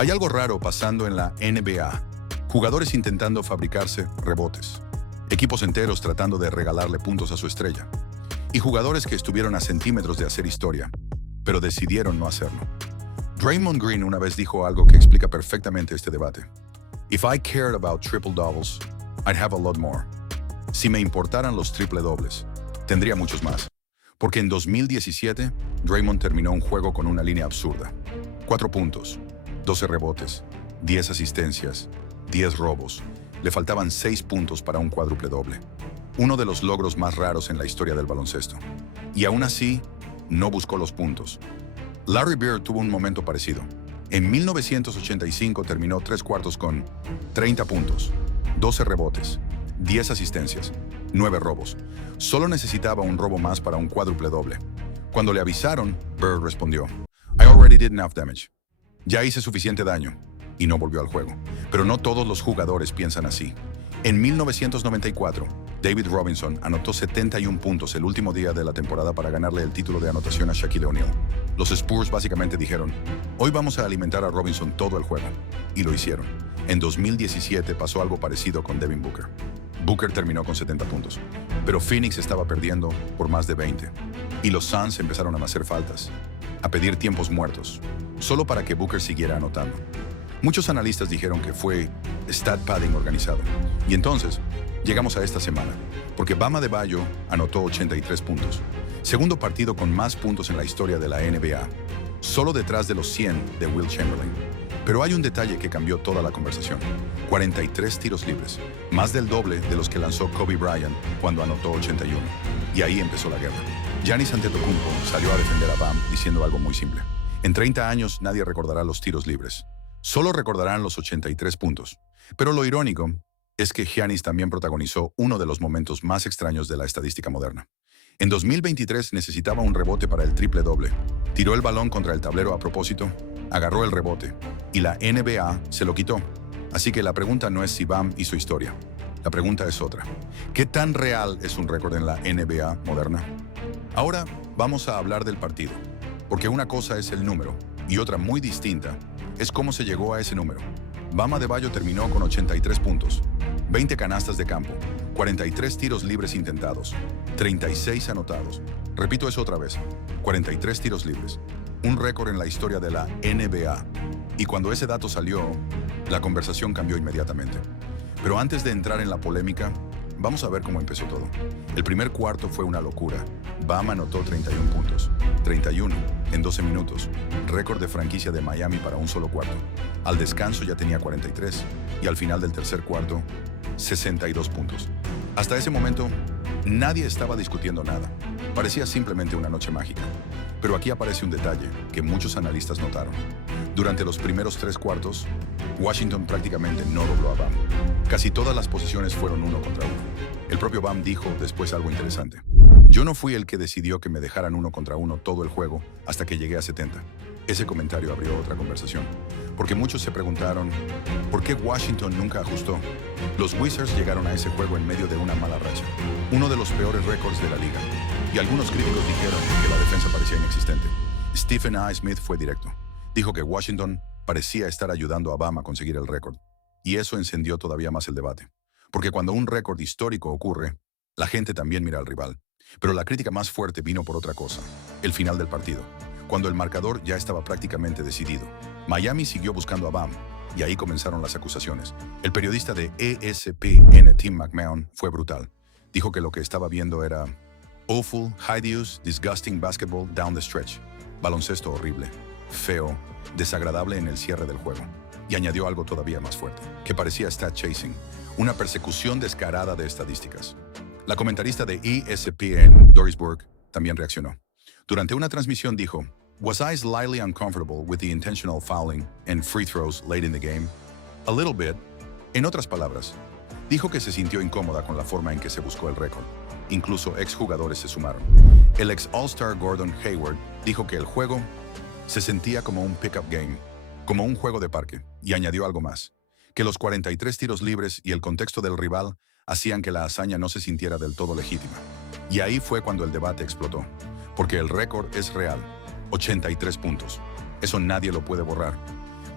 Hay algo raro pasando en la NBA. Jugadores intentando fabricarse rebotes. Equipos enteros tratando de regalarle puntos a su estrella. Y jugadores que estuvieron a centímetros de hacer historia, pero decidieron no hacerlo. Draymond Green una vez dijo algo que explica perfectamente este debate. If I cared about triple doubles, I'd have a lot more. Si me importaran los triple dobles, tendría muchos más. Porque en 2017, Draymond terminó un juego con una línea absurda. 4 puntos, 12 rebotes, 10 asistencias, 10 robos. Le faltaban 6 puntos para un cuádruple doble. Uno de los logros más raros en la historia del baloncesto. Y aún así, no buscó los puntos. Larry Bird tuvo un momento parecido. En 1985 terminó 3 cuartos con 30 puntos, 12 rebotes, 10 asistencias, 9 robos. Solo necesitaba un robo más para un cuádruple doble. Cuando le avisaron, Bird respondió, I already did enough damage. Ya hice suficiente daño. Y no volvió al juego. Pero no todos los jugadores piensan así. En 1994, David Robinson anotó 71 puntos el último día de la temporada para ganarle el título de anotación a Shaquille O'Neal. Los Spurs básicamente dijeron, hoy vamos a alimentar a Robinson todo el juego. Y lo hicieron. En 2017 pasó algo parecido con Devin Booker. Booker terminó con 70 puntos, pero Phoenix estaba perdiendo por más de 20. Y los Suns empezaron a hacer faltas, a pedir tiempos muertos, solo para que Booker siguiera anotando. Muchos analistas dijeron que fue stat padding organizado. Y entonces, llegamos a esta semana, porque Bam Adebayo anotó 83 puntos. Segundo partido con más puntos en la historia de la NBA, solo detrás de los 100 de Will Chamberlain. Pero hay un detalle que cambió toda la conversación. 43 tiros libres, más del doble de los que lanzó Kobe Bryant cuando anotó 81. Y ahí empezó la guerra. Giannis Antetokounmpo salió a defender a Bam diciendo algo muy simple. En 30 años nadie recordará los tiros libres. Solo recordarán los 83 puntos. Pero lo irónico es que Giannis también protagonizó uno de los momentos más extraños de la estadística moderna. En 2023 necesitaba un rebote para el triple doble. Tiró el balón contra el tablero a propósito, agarró el rebote, y la NBA se lo quitó. Así que la pregunta no es si Bam hizo historia. La pregunta es otra. ¿Qué tan real es un récord en la NBA moderna? Ahora vamos a hablar del partido, porque una cosa es el número, y otra muy distinta es cómo se llegó a ese número. Bam Adebayo terminó con 83 puntos, 20 canastas de campo, 43 tiros libres intentados, 36 anotados. Repito eso otra vez, 43 tiros libres. Un récord en la historia de la NBA. Y cuando ese dato salió, la conversación cambió inmediatamente. Pero antes de entrar en la polémica, vamos a ver cómo empezó todo. El primer cuarto fue una locura. Bam anotó 31 puntos. 31 en 12 minutos. Récord de franquicia de Miami para un solo cuarto. Al descanso ya tenía 43 y al final del tercer cuarto, 62 puntos. Hasta ese momento, nadie estaba discutiendo nada. Parecía simplemente una noche mágica. Pero aquí aparece un detalle que muchos analistas notaron. Durante los primeros 3 cuartos, Washington prácticamente no dobló a Bam. Casi todas las posiciones fueron 1 contra 1. El propio Bam dijo después algo interesante. Yo no fui el que decidió que me dejaran 1 contra 1 todo el juego hasta que llegué a 70. Ese comentario abrió otra conversación, porque muchos se preguntaron, ¿por qué Washington nunca ajustó? Los Wizards llegaron a ese juego en medio de una mala racha, uno de los peores récords de la liga, y algunos críticos dijeron que la defensa parecía inexistente. Stephen A. Smith fue directo. Dijo que Washington parecía estar ayudando a Bam a conseguir el récord, y eso encendió todavía más el debate, porque cuando un récord histórico ocurre, la gente también mira al rival. Pero la crítica más fuerte vino por otra cosa, el final del partido, cuando el marcador ya estaba prácticamente decidido. Miami siguió buscando a Bam, y ahí comenzaron las acusaciones. El periodista de ESPN, Tim McMahon, fue brutal. Dijo que lo que estaba viendo era awful, hideous, disgusting basketball down the stretch. Baloncesto horrible, feo, desagradable en el cierre del juego. Y añadió algo todavía más fuerte, que parecía stat chasing, una persecución descarada de estadísticas. La comentarista de ESPN, Doris Burke, también reaccionó. Durante una transmisión dijo, "Was I slightly uncomfortable with the intentional fouling and free throws late in the game? A little bit." En otras palabras, dijo que se sintió incómoda con la forma en que se buscó el récord. Incluso exjugadores se sumaron. El ex All-Star Gordon Hayward dijo que el juego se sentía como un pick-up game, como un juego de parque, y añadió algo más, que los 43 tiros libres y el contexto del rival hacían que la hazaña no se sintiera del todo legítima. Y ahí fue cuando el debate explotó, porque el récord es real, 83 puntos. Eso nadie lo puede borrar.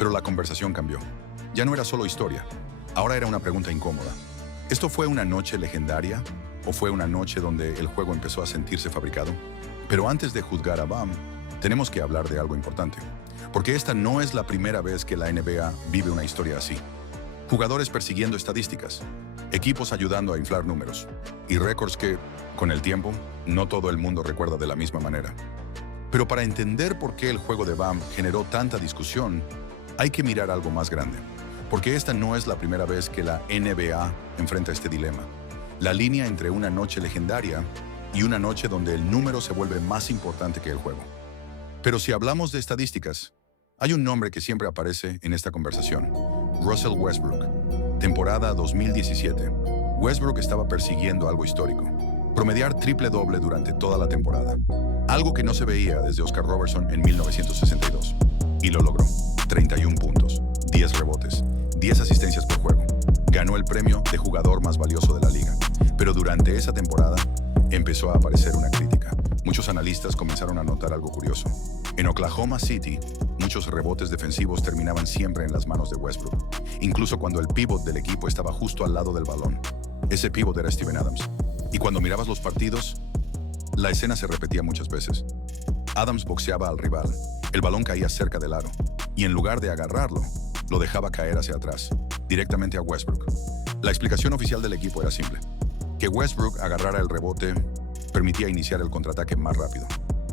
Pero la conversación cambió. Ya no era solo historia, ahora era una pregunta incómoda. ¿Esto fue una noche legendaria o fue una noche donde el juego empezó a sentirse fabricado? Pero antes de juzgar a BAM, tenemos que hablar de algo importante, porque esta no es la primera vez que la NBA vive una historia así. Jugadores persiguiendo estadísticas, equipos ayudando a inflar números y récords que, con el tiempo, no todo el mundo recuerda de la misma manera. Pero para entender por qué el juego de BAM generó tanta discusión, hay que mirar algo más grande, porque esta no es la primera vez que la NBA enfrenta este dilema. La línea entre una noche legendaria y una noche donde el número se vuelve más importante que el juego. Pero si hablamos de estadísticas, hay un nombre que siempre aparece en esta conversación: Russell Westbrook. Temporada 2017. Westbrook estaba persiguiendo algo histórico: promediar triple-doble durante toda la temporada. Algo que no se veía desde Oscar Robertson en 1962. Y lo logró. 31 puntos, 10 rebotes, 10 asistencias por juego. Ganó el premio de jugador más valioso de la liga. Pero durante esa temporada empezó a aparecer una crítica. Muchos analistas comenzaron a notar algo curioso. En Oklahoma City, muchos rebotes defensivos terminaban siempre en las manos de Westbrook, incluso cuando el pívot del equipo estaba justo al lado del balón. Ese pívot era Steven Adams. Y cuando mirabas los partidos, la escena se repetía muchas veces. Adams boxeaba al rival, el balón caía cerca del aro, y en lugar de agarrarlo, lo dejaba caer hacia atrás, directamente a Westbrook. La explicación oficial del equipo era simple: que Westbrook agarrara el rebote permitía iniciar el contraataque más rápido.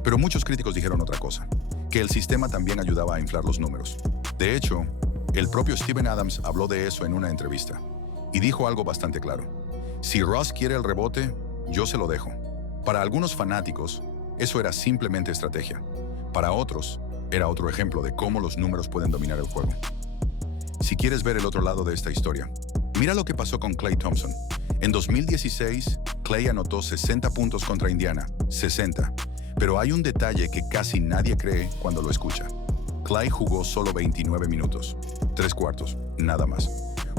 Pero muchos críticos dijeron otra cosa: que el sistema también ayudaba a inflar los números. De hecho, el propio Steven Adams habló de eso en una entrevista, y dijo algo bastante claro: si Russ quiere el rebote, yo se lo dejo. Para algunos fanáticos, eso era simplemente estrategia. Para otros, era otro ejemplo de cómo los números pueden dominar el juego. Si quieres ver el otro lado de esta historia, mira lo que pasó con Klay Thompson. En 2016, Klay anotó 60 puntos contra Indiana, 60. Pero hay un detalle que casi nadie cree cuando lo escucha. Klay jugó solo 29 minutos, 3 cuartos, nada más.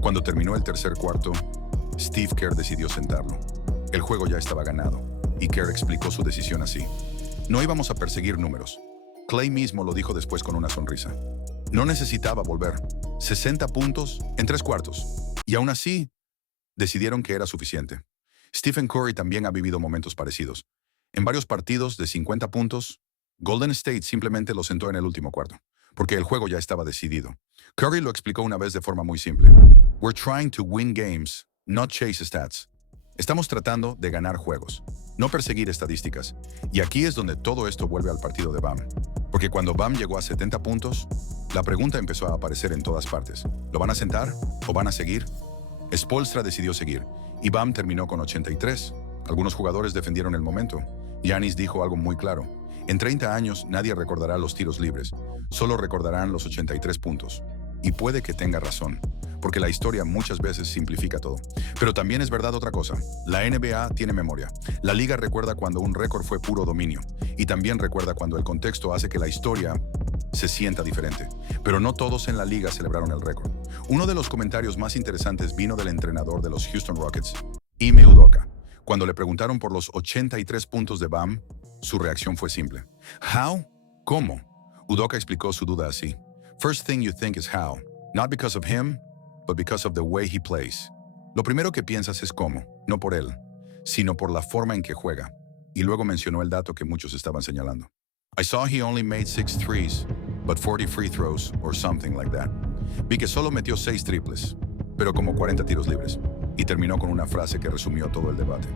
Cuando terminó el tercer cuarto, Steve Kerr decidió sentarlo. El juego ya estaba ganado, y Kerr explicó su decisión así: no íbamos a perseguir números. Klay mismo lo dijo después con una sonrisa. No necesitaba volver. 60 puntos en 3 cuartos. Y aún así, decidieron que era suficiente. Stephen Curry también ha vivido momentos parecidos. En varios partidos de 50 puntos, Golden State simplemente lo sentó en el último cuarto, porque el juego ya estaba decidido. Curry lo explicó una vez de forma muy simple: we're trying to win games, not chase stats. Estamos tratando de ganar juegos, no perseguir estadísticas. Y aquí es donde todo esto vuelve al partido de Bam. Porque cuando Bam llegó a 70 puntos, la pregunta empezó a aparecer en todas partes: ¿lo van a sentar o van a seguir? Spoelstra decidió seguir, y Bam terminó con 83. Algunos jugadores defendieron el momento. Giannis dijo algo muy claro: en 30 años nadie recordará los tiros libres, solo recordarán los 83 puntos. Y puede que tenga razón, porque la historia muchas veces simplifica todo. Pero también es verdad otra cosa: la NBA tiene memoria. La liga recuerda cuando un récord fue puro dominio, y también recuerda cuando el contexto hace que la historia se sienta diferente. Pero no todos en la liga celebraron el récord. Uno de los comentarios más interesantes vino del entrenador de los Houston Rockets, Ime Udoka. Cuando le preguntaron por los 83 puntos de Bam, su reacción fue simple: ¿How? ¿Cómo? Udoka explicó su duda así: first thing you think is how, not because of him, but because of the way he plays. Lo primero que piensas es cómo, no por él, sino por la forma en que juega. Y luego mencionó el dato que muchos estaban señalando: I saw he only made 6 threes, but 40 free throws or something like that. Vi que solo metió 6 triples, pero como 40 tiros libres. Y terminó con una frase que resumió todo el debate: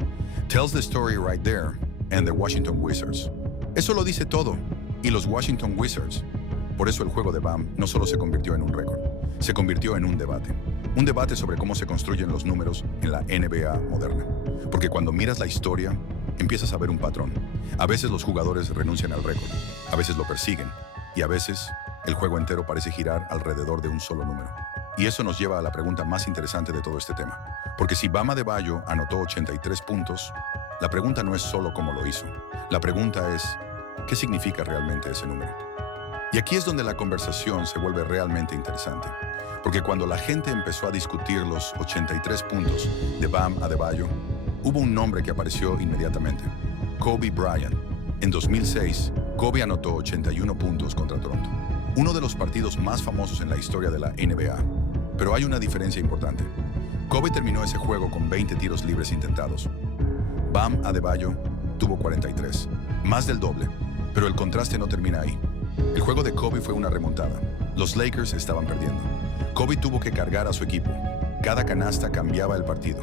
tells the story right there, and the Washington Wizards. Eso lo dice todo. Y los Washington Wizards. Por eso el juego de Bam no solo se convirtió en un récord, se convirtió en un debate. Un debate sobre cómo se construyen los números en la NBA moderna. Porque cuando miras la historia, empiezas a ver un patrón. A veces los jugadores renuncian al récord, a veces lo persiguen, y a veces el juego entero parece girar alrededor de un solo número. Y eso nos lleva a la pregunta más interesante de todo este tema. Porque si Bam Adebayo anotó 83 puntos, la pregunta no es solo cómo lo hizo. La pregunta es: ¿qué significa realmente ese número? Y aquí es donde la conversación se vuelve realmente interesante. Porque cuando la gente empezó a discutir los 83 puntos de Bam Adebayo, hubo un nombre que apareció inmediatamente: Kobe Bryant. En 2006, Kobe anotó 81 puntos contra Toronto. Uno de los partidos más famosos en la historia de la NBA. Pero hay una diferencia importante. Kobe terminó ese juego con 20 tiros libres intentados. Bam Adebayo tuvo 43, más del doble, pero el contraste no termina ahí. El juego de Kobe fue una remontada. Los Lakers estaban perdiendo. Kobe tuvo que cargar a su equipo. Cada canasta cambiaba el partido.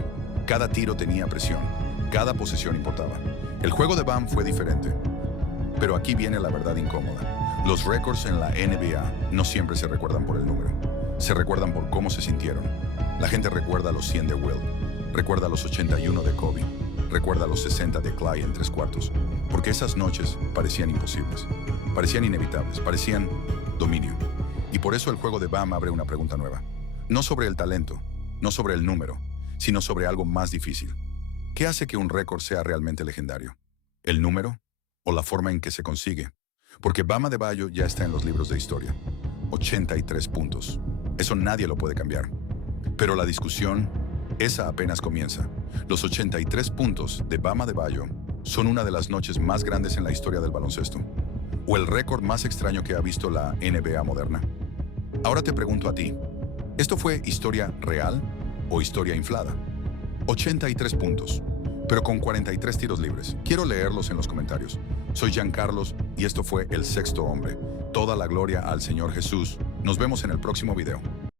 Cada tiro tenía presión. Cada posesión importaba. El juego de Bam fue diferente. Pero aquí viene la verdad incómoda. Los récords en la NBA no siempre se recuerdan por el número. Se recuerdan por cómo se sintieron. La gente recuerda los 100 de Will, recuerda los 81 de Kobe, recuerda los 60 de Clay en tres cuartos, porque esas noches parecían imposibles, parecían inevitables, parecían dominio. Y por eso el juego de Bam abre una pregunta nueva. No sobre el talento, no sobre el número, sino sobre algo más difícil. ¿Qué hace que un récord sea realmente legendario? ¿El número o la forma en que se consigue? Porque Bam Adebayo ya está en los libros de historia. 83 puntos. Eso nadie lo puede cambiar. Pero la discusión, esa apenas comienza. Los 83 puntos de Bam Adebayo son una de las noches más grandes en la historia del baloncesto, o el récord más extraño que ha visto la NBA moderna. Ahora te pregunto a ti, ¿esto fue historia real o historia inflada? 83 puntos, pero con 43 tiros libres. Quiero leerlos en los comentarios. Soy Giancarlos y esto fue El Sexto Hombre. Toda la gloria al Señor Jesús. Nos vemos en el próximo video.